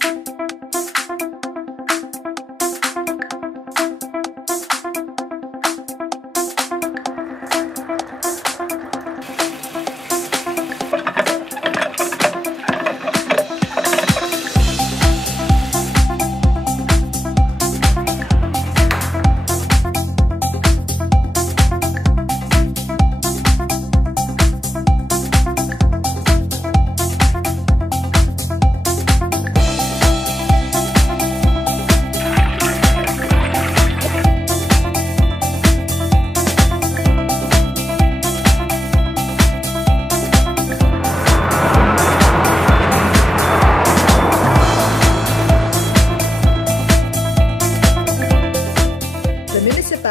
The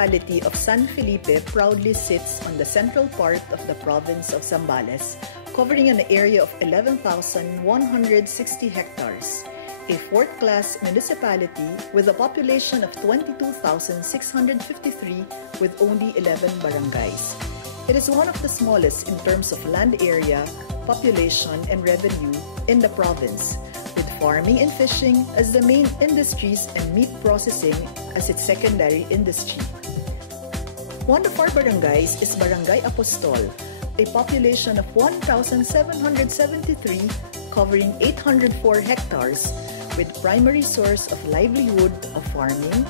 municipality of San Felipe proudly sits on the central part of the province of Zambales, covering an area of 11,160 hectares, a fourth-class municipality with a population of 22,653 with only 11 barangays. It is one of the smallest in terms of land area, population, and revenue in the province, with farming and fishing as the main industries and meat processing as its secondary industry. One of our barangays is Barangay Apostol, a population of 1,773 covering 804 hectares with primary source of livelihood of farming,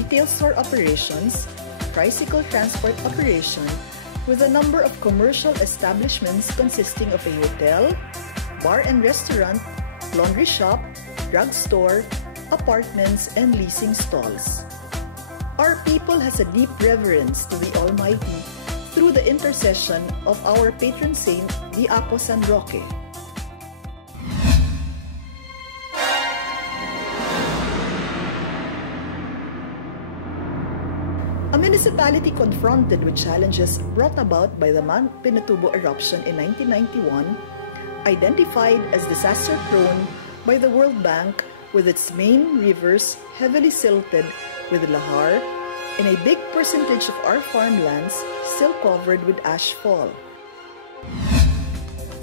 retail store operations, tricycle transport operation, with a number of commercial establishments consisting of a hotel, bar and restaurant, laundry shop, drugstore, apartments, and leasing stalls. Our people has a deep reverence to the Almighty through the intercession of our patron saint, the Apo San Roque. A municipality confronted with challenges brought about by the Mount Pinatubo eruption in 1991, identified as disaster-prone by the World Bank with its main rivers heavily silted with lahar and a big percentage of our farmlands still covered with ashfall.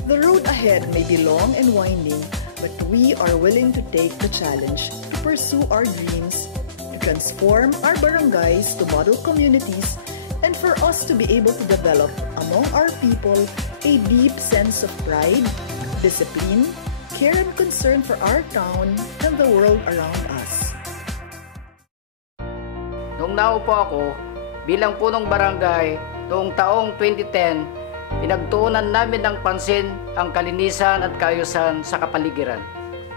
The road ahead may be long and winding, but we are willing to take the challenge to pursue our dreams, to transform our barangays to model communities, and for us to be able to develop among our people a deep sense of pride, discipline, care and concern for our town and the world around us. Nung naupo ako bilang punong barangay noong taong 2010, pinagtuunan namin ng pansin ang kalinisan at kaayusan sa kapaligiran.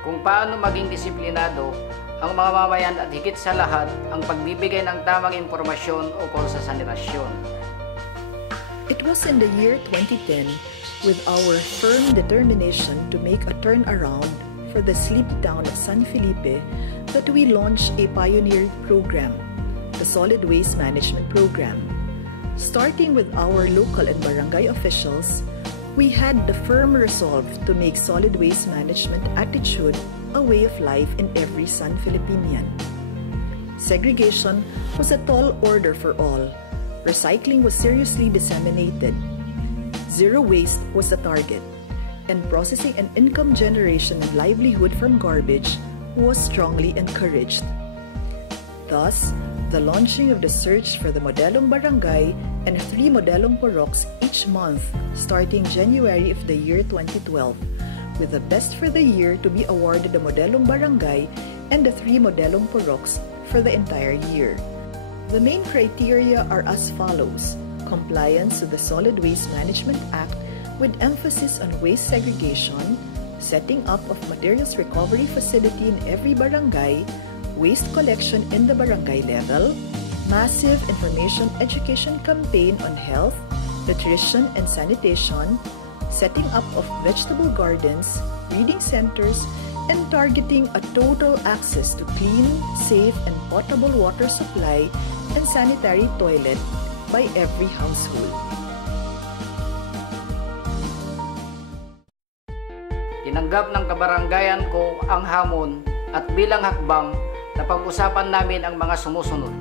Kung paano maging disiplinado ang mga mamayan at higit sa lahat ang pagbibigay ng tamang impormasyon ukol sa sanitasyon. It was in the year 2010, with our firm determination to make a turnaround for the sleepy town of San Felipe, that we launched a pioneer program, the Solid Waste Management Program. Starting with our local and barangay officials, we had the firm resolve to make solid waste management attitude a way of life in every San Filipinian. Segregation was a tall order for all. Recycling was seriously disseminated. Zero waste was the target, and processing and income generation and livelihood from garbage was strongly encouraged. Thus, the launching of the search for the Modelong Barangay and 3 Modelong Poroks each month starting January of the year 2012, with the best for the year to be awarded the Modelong Barangay and the 3 Modelong Poroks for the entire year. The main criteria are as follows: compliance to the Solid Waste Management Act with emphasis on waste segregation, setting up of materials recovery facility in every barangay, waste collection in the barangay level, massive information education campaign on health, nutrition and sanitation, setting up of vegetable gardens, reading centers, and targeting a total access to clean, safe, and potable water supply and sanitary toilet by every household. Tinanggap ng kabarangayan ko ang hamon at bilang hakbang na pag-usapan namin ang mga sumusunod.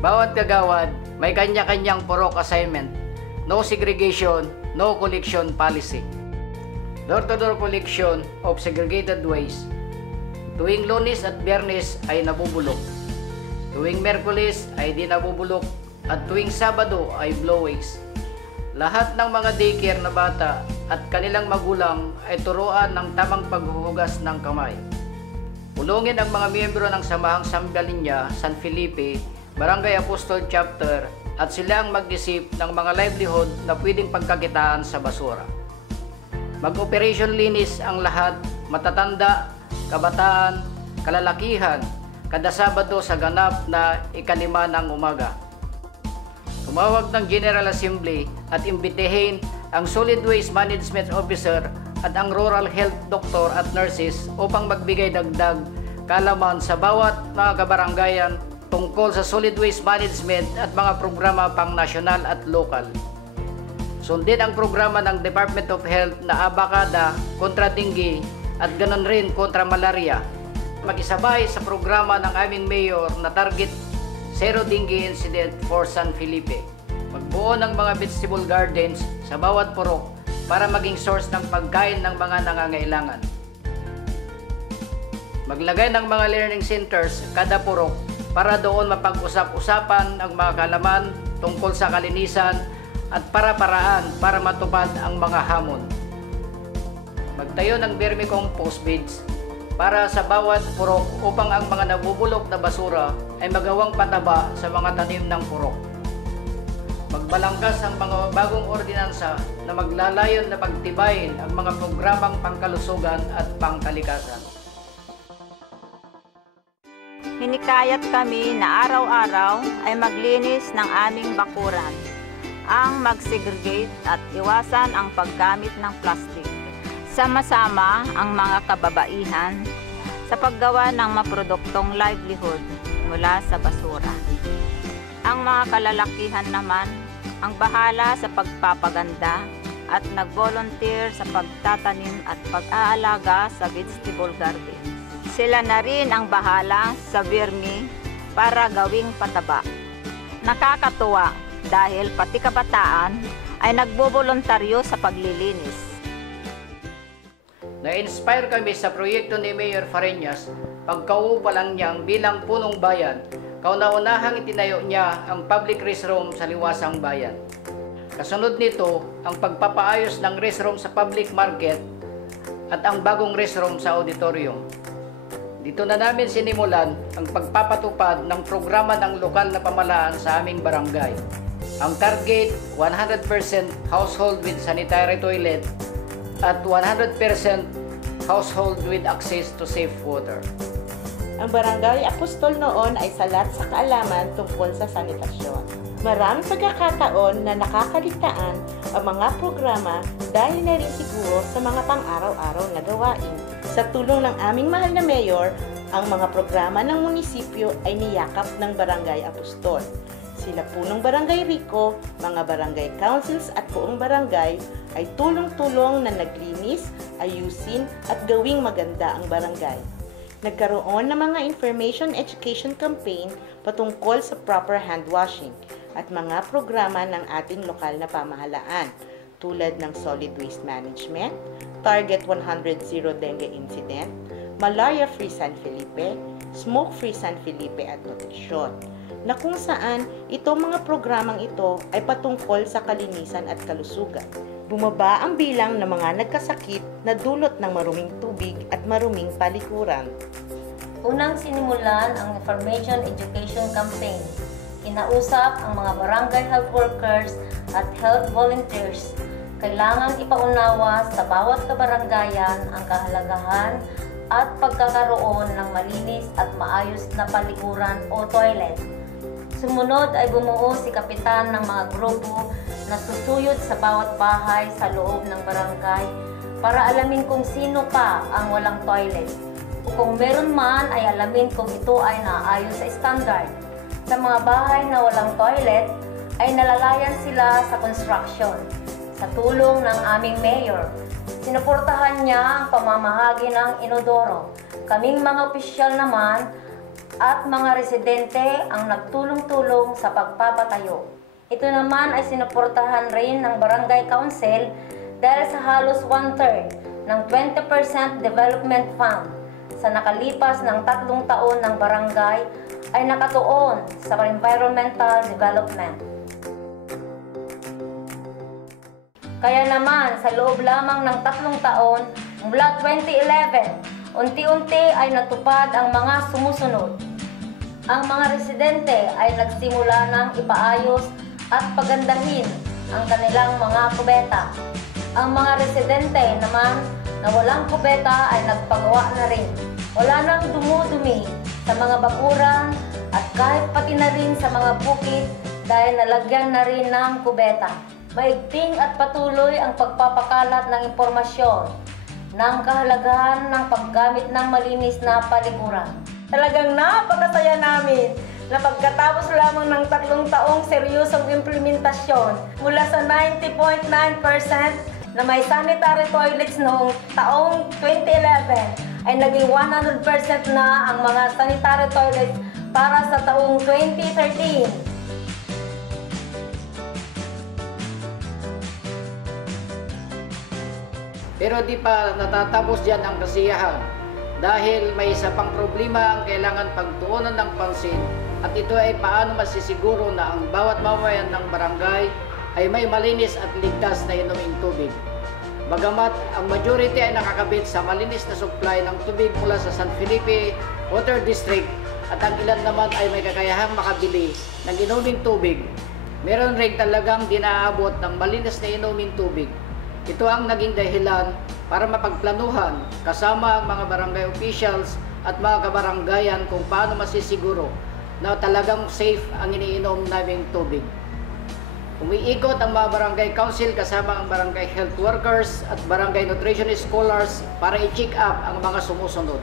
Bawat kagawad may kanya-kanyang purok assignment, no segregation, no collection policy. Door-to-door collection of segregated waste, Tuwing Lunes at Biyernes ay nabubulok. Tuwing Merkulis ay di nabubulok at tuwing Sabado ay blowaways. Lahat ng mga daycare na bata at kanilang magulang ay turuan ng tamang paghuhugas ng kamay. Pulungin ang mga miyembro ng Samahang Sambalinya, San Felipe, Barangay Apostol Chapter at sila ang mag-isip ng mga livelihood na pwedeng pagkakitaan sa basura. Mag-operation linis ang lahat, matatanda, kabataan, kalalakihan, kada Sabado sa ganap na 5 ng umaga. Tumawag ng General Assembly at imbitehin ang Solid Waste Management Officer at ang Rural Health Doctor at Nurses upang magbigay dagdag kaalaman sa bawat mga kabaranggayan tungkol sa solid waste management at mga programa pang nasyonal at lokal. Sundin ang programa ng Department of Health na Abakada kontra dengue at ganon rin kontra malaria. Mag-isabay sa programa ng aming mayor na target Zero Dengue Incident for San Felipe. Magbuo ng mga vegetable gardens sa bawat purok para maging source ng pagkain ng mga nangangailangan. Maglagay ng mga learning centers kada purok para doon mapag-usap-usapan ang mga kaalaman tungkol sa kalinisan at para-paraan para matupad ang mga hamon. Magtayo ng vermicompost beds para sa bawat purok upang ang mga nabubulok na basura ay magawang pataba sa mga tanim ng purok. Magbalangkas ang mga bagong ordinansa na maglalayon na pagtibayin ang mga programang pangkalusugan at pangkalikasan. Hinikayat kami na araw-araw ay maglinis ng aming bakuran, ang mag-segregate at iwasan ang paggamit ng plastic. Sama-sama ang mga kababaihan sa paggawa ng maproduktong livelihood mula sa basura. Ang mga kalalakihan naman ang bahala sa pagpapaganda at nag-volunteer sa pagtatanim at pag-aalaga sa vegetable garden. Sila na rin ang bahala sa vermi para gawing pataba. Nakakatuwa dahil pati kabataan ay nagbobolontaryo sa paglilinis. Na-inspire kami sa proyekto ni Mayor Fariñas pagkaupo pa lang niyang bilang punong bayan, kauna-unahang itinayo niya ang public restroom sa liwasang bayan. Kasunod nito ang pagpapaayos ng restroom sa public market at ang bagong restroom sa auditorium. Dito na namin sinimulan ang pagpapatupad ng programa ng lokal na pamahalaan sa aming barangay. Ang target, 100% household with sanitary toilet at 100% household with access to safe water. Ang Barangay Apostol noon ay salat sa kaalaman tungkol sa sanitasyon. Maraming pagkakataon na nakakaligtaan ang mga programa dahil na rin siguro sa mga pang-araw-araw na gawain. Sa tulong ng aming mahal na mayor, ang mga programa ng munisipyo ay niyakap ng Barangay Apostol. Sila punong Barangay Rico, mga barangay councils at buong barangay ay tulong-tulong na naglinis, ayusin at gawing maganda ang barangay. Nagkaroon ng mga information education campaign patungkol sa proper hand washing at mga programa ng ating lokal na pamahalaan tulad ng solid waste management, Target 100 Zero Dengue Incident, Malaria-Free San Felipe, Smoke-Free San Felipe at Nutrisyon, na kung saan itong mga programang ito ay patungkol sa kalinisan at kalusugan. Bumaba ang bilang ng mga nagkasakit na dulot ng maruming tubig at maruming palikuran. Unang sinimulan ang Information Education Campaign. Kinausap ang mga barangay health workers at health volunteers. Kailangang ipaunawa sa bawat kabaranggayan ang kahalagahan at pagkakaroon ng malinis at maayos na palikuran o toilet. Sumunod ay bumuo si kapitan ng mga grupo na susuyod sa bawat bahay sa loob ng barangay para alamin kung sino pa ang walang toilet. O kung meron man ay alamin kung ito ay naayos sa standard. Sa mga bahay na walang toilet ay nalalayan sila sa construction. Sa tulong ng aming mayor, sinuportahan niya ang pamamahagi ng inodoro. Kaming mga opisyal naman at mga residente ang nagtulong-tulong sa pagpapatayo. Ito naman ay sinuportahan rin ng Barangay Council dahil sa halos 1/3 ng 20% Development Fund sa nakalipas ng 3 taon ng barangay ay nakatuon sa environmental development. Kaya naman, sa loob lamang ng 3 taon mula 2011, unti-unti ay natupad ang mga sumusunod. Ang mga residente ay nagsimula ng ipaayos at pagandahin ang kanilang mga kubeta. Ang mga residente naman na walang kubeta ay nagpagawa na rin. Wala nang dumudumi sa mga bakuran at kahit pati na rin sa mga bukid dahil nalagyan na rin ng kubeta. Maigting at patuloy ang pagpapakalat ng impormasyon ng kahalagahan ng paggamit ng malinis na paliguran. Talagang napakasaya namin na pagkatapos lamang ng 3 taong seryosong implementasyon mula sa 90.9% na may sanitary toilets noong taong 2011 ay naging 100% na ang mga sanitary toilets para sa taong 2013. Pero di pa natatapos diyan ang kasiyahan dahil may isa pang problema ang kailangan pagtuunan ng pansin at ito ay paano masisiguro na ang bawat mamayan ng barangay ay may malinis at ligtas na inuming tubig. Bagamat ang majority ay nakakabit sa malinis na supply ng tubig mula sa San Felipe Water District at ang ilan naman ay may kakayahang makabili ng inuming tubig, meron rin talagang dinaabot ng malinis na inuming tubig. Ito ang naging dahilan para mapagplanuhan kasama ang mga barangay officials at mga kabaranggayan kung paano masisiguro na talagang safe ang iniinom naming tubig. Umiikot ang mga barangay council kasama ang barangay health workers at barangay nutrition scholars para i-check up ang mga sumusunod.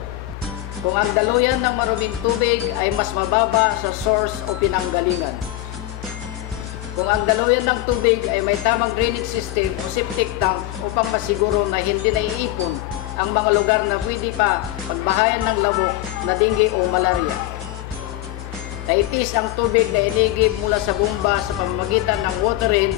Kung ang daluyan ng maruming tubig ay mas mababa sa source o pinanggalingan. Kung ang daluyan ng tubig ay may tamang drainage system o septic tank upang masiguro na hindi naiipon ang mga lugar na pwede pa pagbahayan ng lamok na dengue o malaria. Naitis ang tubig na inigib mula sa bomba sa pamamagitan ng waterin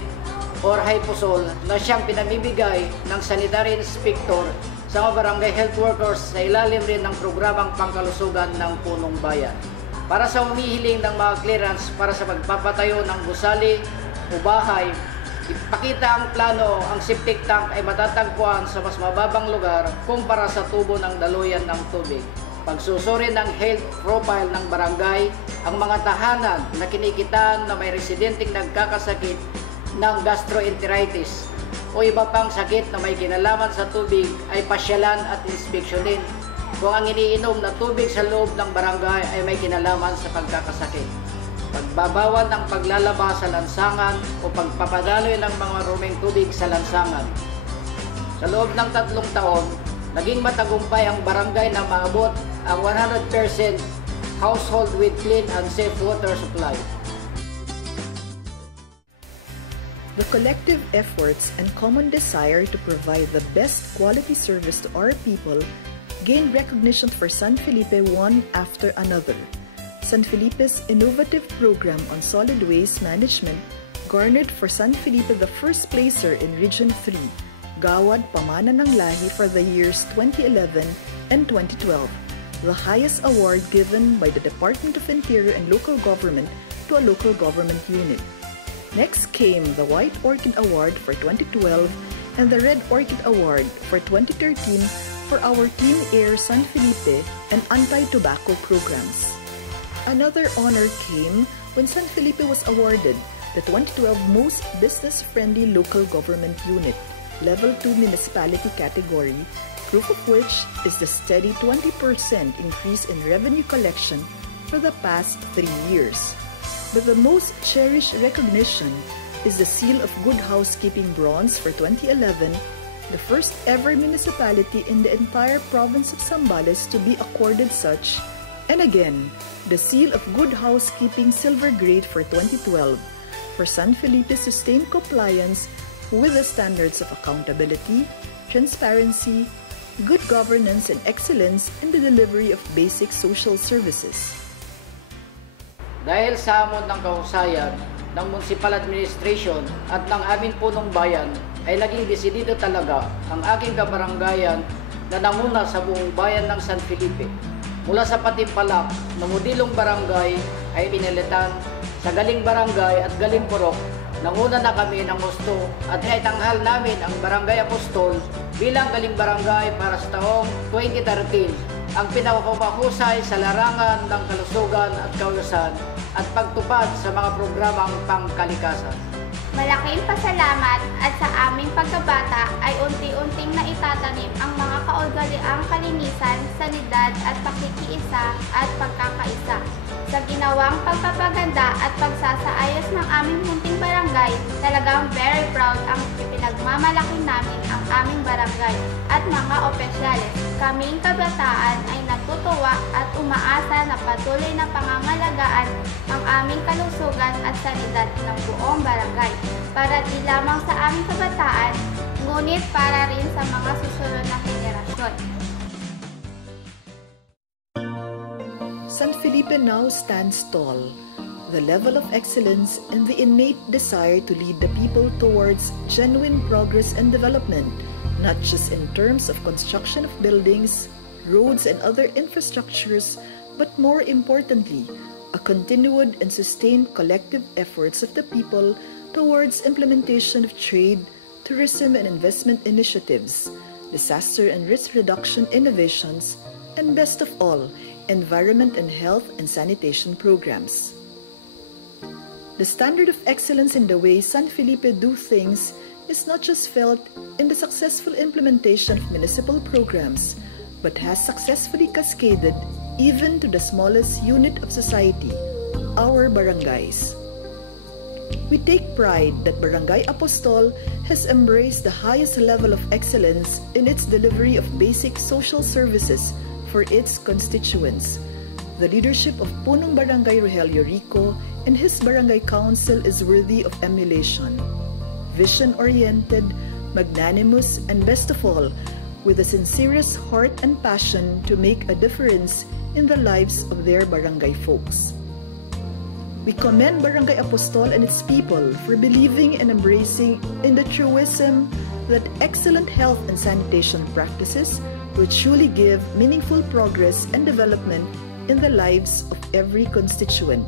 or hyposol na siyang pinamibigay ng sanitary inspector sa mga barangay health workers sa ilalim rin ng programang pangkalusugan ng punong bayan. Para sa humihiling ng mga clearance para sa pagpapatayo ng gusali o bahay, ipakita ang plano, ang septic tank ay matatagpuan sa mas mababang lugar kumpara sa tubo ng daluyan ng tubig. Pagsusuri ng health profile ng barangay, ang mga tahanan na kinikitaan na may residenteng nagkakasakit ng gastroenteritis o iba pang sakit na may kinalaman sa tubig ay pasyalan at inspeksyonin kung ang iniinom na tubig sa loob ng barangay ay may kinalaman sa pagkakasakit. Pagbabawal ng paglalaba sa lansangan o pagpapadaloy ng mga ruming tubig sa lansangan. Sa loob ng 3 taon, naging matagumpay ang barangay na maabot ang 100% household with clean and safe water supply. The collective efforts and common desire to provide the best quality service to our people gained recognition for San Felipe one after another. San Felipe's innovative program on solid waste management garnered for San Felipe the first placer in Region 3, Gawad Pamana ng Lahi for the years 2011 and 2012, the highest award given by the Department of Interior and Local Government to a local government unit. Next came the White Orchid Award for 2012 and the Red Orchid Award for 2013 for our Clean Air San Felipe and anti-tobacco programs. Another honor came when San Felipe was awarded the 2012 Most Business-Friendly Local Government Unit, Level 2 Municipality category, proof of which is the steady 20% increase in revenue collection for the past 3 years. But the most cherished recognition is the Seal of Good Housekeeping Bronze for 2011, the first ever municipality in the entire province of Zambales to be accorded such, and again, the Seal of Good Housekeeping Silver Grade for 2012 for San Felipe's sustained compliance with the standards of accountability, transparency, good governance, and excellence in the delivery of basic social services. Dahil sa hamon ng kahusayan ng Municipal Administration at ng aming punong bayan, ay naging desidido talaga ang aking kabaranggayan na nanguna sa buong bayan ng San Felipe. Mula sa Patimpalak na modilong barangay ay pinilitan sa Galing Barangay at Galing Purok. Nanguna na kami ng gusto at inaitanghal namin ang Barangay Apostol bilang Galing Barangay para sa taong 2013, ang pinakahusay sa larangan ng kalusugan at kaayusan at pagtupad sa mga programang pangkalikasan. Malaking pasalamat at sa aming pagkabata ay unti-unting naitatanim ang mga kaugaliang kalinisan, sanidad at pakikiisa at pagkakaisa. Sa ginawang pagpapaganda at pagsasaayos ng aming munting barangay, talagang very proud ang ipinagmamalaki namin ang aming barangay at mga opisyales. Kaming kabataan ay natutuwa at umaasa na patuloy na pangangalagaan ang aming kalusugan at sanidad ng buong barangay para di lamang sa aming kabataan, ngunit para rin sa mga susunod na henerasyon. San Felipe now stands tall. The level of excellence and the innate desire to lead the people towards genuine progress and development, not just in terms of construction of buildings, roads and other infrastructures, but more importantly, a continued and sustained collective efforts of the people towards implementation of trade, tourism and investment initiatives, disaster and risk reduction innovations, and best of all, environment and health and sanitation programs. The standard of excellence in the way San Felipe do things is not just felt in the successful implementation of municipal programs, but has successfully cascaded even to the smallest unit of society, our barangays. We take pride that Barangay Apostol has embraced the highest level of excellence in its delivery of basic social services for its constituents. The leadership of Punong Barangay Rogelio Rico and his barangay council is worthy of emulation. Vision-oriented, magnanimous, and best of all, with the sincerest heart and passion to make a difference in the lives of their barangay folks. We commend Barangay Apostol and its people for believing and embracing in the truism that excellent health and sanitation practices will truly give meaningful progress and development in the lives of every constituent.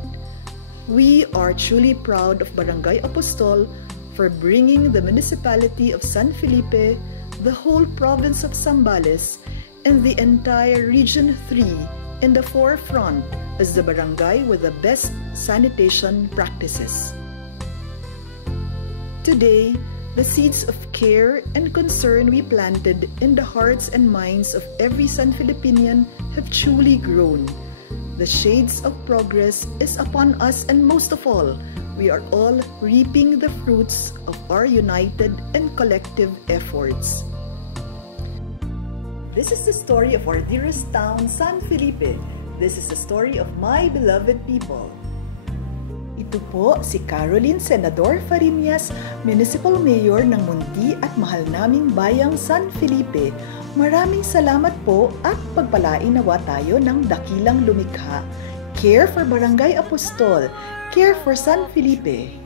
We are truly proud of Barangay Apostol for bringing the municipality of San Felipe, the whole province of Zambales, and the entire Region 3 in the forefront as the barangay with the best sanitation practices. Today, the seeds of care and concern we planted in the hearts and minds of every San Filipinian have truly grown. The shades of progress is upon us, and most of all, we are all reaping the fruits of our united and collective efforts. This is the story of our dearest town, San Felipe. This is the story of my beloved people. Ito po si Caroline Senador Fariñas, Municipal Mayor ng munti at mahal naming bayang San Felipe. Maraming salamat po at pagpalain nawa tayo ng dakilang lumikha. Care for Barangay Apostol. Care for San Felipe.